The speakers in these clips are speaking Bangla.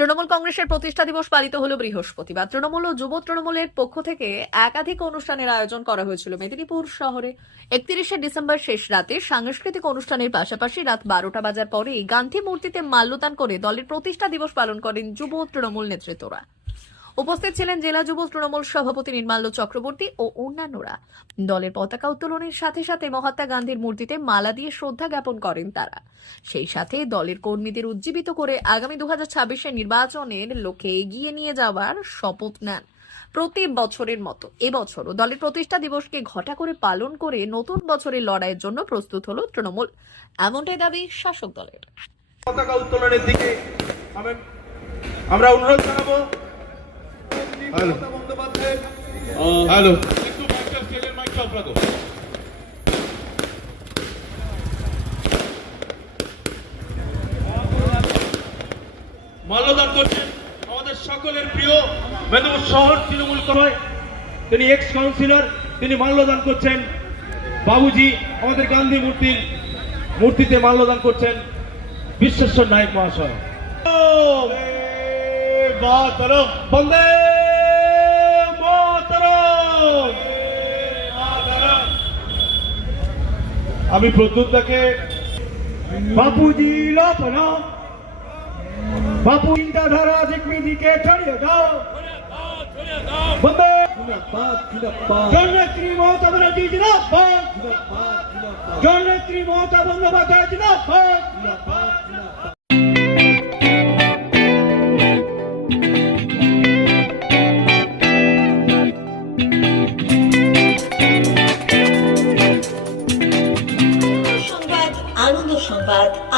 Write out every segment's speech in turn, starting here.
তৃণমূল কংগ্রেসের প্রতিষ্ঠা দিবস পালিত হল বৃহস্পতিবার। তৃণমূল ও যুব তৃণমূলের পক্ষ থেকে একাধিক অনুষ্ঠানের আয়োজন করা হয়েছিল মেদিনীপুর শহরে। একত্রিশে ডিসেম্বর শেষ রাতে সাংস্কৃতিক অনুষ্ঠানের পাশাপাশি রাত বারোটা বাজার পরেই গান্ধী মূর্তিতে মাল্যদান করে দলের প্রতিষ্ঠা দিবস পালন করেন যুব তৃণমূল নেতৃত্বরা। উপস্থিত ছিলেন জেলা যুব তৃণমূল সভাপতি নির্মাল্য চক্রবর্তী ও অন্যান্যরা। দলের পতাকা উত্তোলনের সাথে সাথে মহাত্মা গান্ধীর মূর্তিতে মালা দিয়ে শ্রদ্ধা জ্ঞাপন করেন তারা। সেই সাথে দলের কর্মীদের উজ্জীবিত করে আগামী দু হাজার নির্বাচনের লক্ষ্যে এগিয়ে নিয়ে যাওয়ার শপথ নেন প্রতি বছরের মতো। এবছরও দলের প্রতিষ্ঠা দিবসকে ঘটা করে পালন করে নতুন বছরের লড়াইয়ের জন্য প্রস্তুত হলো তৃণমূল। এমনটাই দাবি শাসক দলের। পতাকা উত্তোলনের দিকে আমরা অনুরোধ জানাব হ্যালো হ্যালো মাল্যদান করছেন আমাদের সকলের প্রিয় মেদিনীপুর শহর তৃণমূল কর্মী তিনি এক্স কাউন্সিলর তিনি মাল্যদান করছেন। বাবুজি আমাদের গান্ধী মূর্তির মূর্তিতে মাল্যদান করছেন। বিশ্বেশ্বর নায়ক মহাশয়। মাতরম। বন্দে মাতরম। আমি প্রদ্যুৎদাকে বাপুজি লাপনা বাপু চিন্তাধারা দিকে ছড়িয়ে দাও। বন্দে জননেত্রী মমতা ব্যানার্জি জিন্দাবাদ। জননেত্রী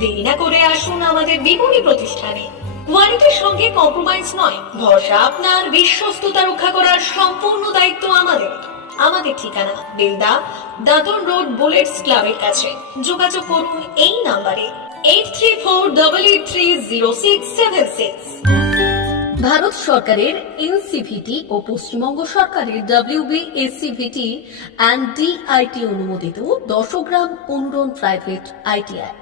দেরি না করে আসুন আমাদের বিপণী প্রতিষ্ঠানে। কোয়ালিটির সঙ্গে কম্প্রোমাইজ নয়, ভরসা আপনার, বিশ্বস্ততা রক্ষা করার সম্পূর্ণ দায়িত্ব আমাদের। আমাদের ঠিকানা, বেলদা দাদন রোড, বুলেটস ক্লাবের কাছে। যোগাযোগ করুন এই নাম্বারে eight three four double eight three zero six seven six Bharat সরকারের এনসিভিটি ও পশ্চিমবঙ্গ সরকারের ডাব্লিউবিএসসিভিটি অ্যান্ড ডিআইটি অনুমোদিত দশগ্রাম অনুরণ প্রাইভেট আইটিআই